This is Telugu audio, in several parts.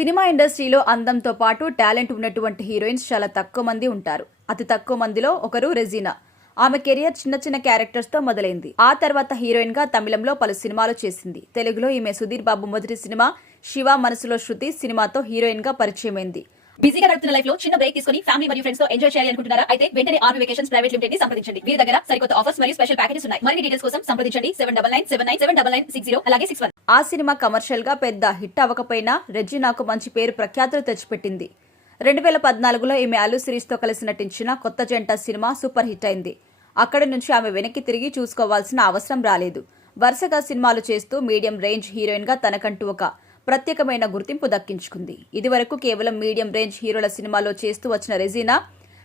సినిమా ఇండస్ట్రీలో అందంతో పాటు టాలెంట్ ఉన్నటువంటి హీరోయిన్స్ చాలా తక్కువ మంది ఉంటారు. అతి తక్కువ మందిలో ఒకరు రెజీనా. ఆమె కెరియర్ చిన్న చిన్న క్యారెక్టర్స్ తో మొదలైంది. ఆ తర్వాత హీరోయిన్ గా తమిళంలో పలు సినిమాలు చేసింది. తెలుగులో ఈమె సుధీర్ బాబు మొదటి సినిమా శివ మనసులో శృతి సినిమాతో హీరోయిన్ గా పరిచయమైంది. బిజీగా గడుపుతున్న లైఫ్ లో చిన్న బ్రేక్ తీసుకుని ఫ్యామిలీ మరియు ఫ్రెండ్స్ తో ఎంజాయ్ చేయాలి అనుకుంటున్నారా? అయితే వెంటనే ఆర్మీ వెకేషన్స్ ప్రైవేట్ లిమిటెడ్ ని సంప్రదించండి. వీరి దగ్గర సరికొత్త ఆఫర్స్ మరియు స్పెషల్ ప్యాకేజెస్ ఉన్నాయి. మరిన్ని డీటెయిల్స్ కోసం సంప్రదించండి 7997979960 అలాగే 61. ఆ సినిమా కమర్షియల్ గా పెద్ద హిట్ అవ్వకపోయినా రెజీనాకు మంచి పేరు ప్రఖ్యాతులు తెచ్చిపెట్టింది. 2014లో ఈమె అల్లు సిరీస్ తో కలిసి నటించిన కొత్త జంట సినిమా సూపర్ హిట్ అయింది. అక్కడి నుంచి ఆమె వెనక్కి తిరిగి చూసుకోవాల్సిన అవసరం రాలేదు. వరుసగా సినిమాలు చేస్తూ మీడియం రేంజ్ హీరోయిన్ గా తనకంటూ ఒక ప్రత్యేకమైన గుర్తింపు దక్కించుకుంది. ఇదివరకు కేవలం మీడియం రేంజ్ హీరోల సినిమాలో చేస్తూ వచ్చిన రెజీనా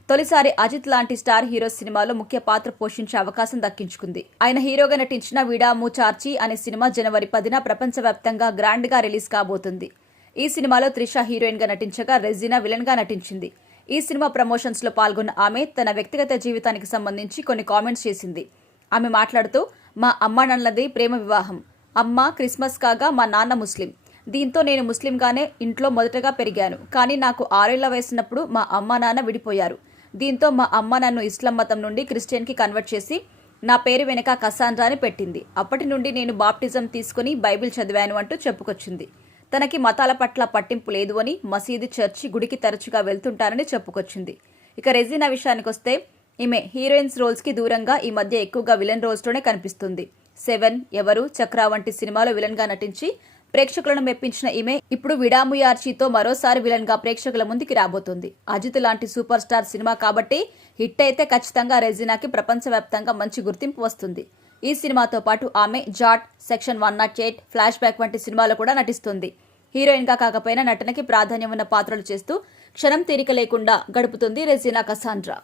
తొలిసారి అజిత్ లాంటి స్టార్ హీరో సినిమాలో ముఖ్య పాత్ర పోషించే అవకాశం దక్కించుకుంది. ఆయన హీరోగా నటించిన విడాము చార్చి అనే సినిమా జనవరి 10న ప్రపంచవ్యాప్తంగా గ్రాండ్ గా రిలీజ్ కాబోతుంది. ఈ సినిమాలో త్రిష హీరోయిన్ గా నటించగా రెజీనా విలన్ గా నటించింది. ఈ సినిమా ప్రమోషన్స్ లో పాల్గొన్న ఆమె తన వ్యక్తిగత జీవితానికి సంబంధించి కొన్ని కామెంట్స్ చేసింది. ఆమె మాట్లాడుతూ, మా అమ్మ నాన్నలది ప్రేమ వివాహం. అమ్మ క్రిస్మస్ కాగా మా నాన్న ముస్లిం. దీంతో నేను ముస్లింగానే ఇంట్లో మొదటగా పెరిగాను. కానీ నాకు 6 ఏళ్ల వయసున్నప్పుడు మా అమ్మ నాన్న విడిపోయారు. దీంతో మా అమ్మ నన్ను ఇస్లాం మతం నుండి క్రిస్టియన్ కి కన్వర్ట్ చేసి నా పేరు వెనక కసాండ్రా అని పెట్టింది. అప్పటి నుండి నేను బాప్టిజం తీసుకుని బైబిల్ చదివాను అంటూ చెప్పుకొచ్చింది. తనకి మతాల పట్ల పట్టింపు లేదు అని, మసీదు చర్చి గుడికి తరచుగా వెళ్తుంటానని చెప్పుకొచ్చింది. ఇక రెజీనా విషయానికొస్తే ఈమె హీరోయిన్స్ రోల్స్ కి దూరంగా ఈ మధ్య ఎక్కువగా విలన్ రోల్స్ లోనే కనిపిస్తుంది. 7, ఎవరు, చక్ర వంటి సినిమాలో విలన్ గా నటించి ప్రేక్షకులను మెప్పించిన ఈమె ఇప్పుడు విడాముయార్చితో మరోసారి విలన్ గా ప్రేక్షకుల ముందుకి రాబోతుంది. అజిత్ లాంటి సూపర్ స్టార్ సినిమా కాబట్టి హిట్ అయితే ఖచ్చితంగా రెజీనాకి ప్రపంచవ్యాప్తంగా మంచి గుర్తింపు వస్తుంది. ఈ సినిమాతో పాటు ఆమె జాట్, సెక్షన్ 108, ఫ్లాష్ బ్యాక్ వంటి సినిమాలో కూడా నటిస్తుంది. హీరోయిన్ గా కాకపోయినా నటనకి ప్రాధాన్యం ఉన్న పాత్రలు చేస్తూ క్షణం తీరిక లేకుండా గడుపుతుంది రెజీనా కసాండ్రా.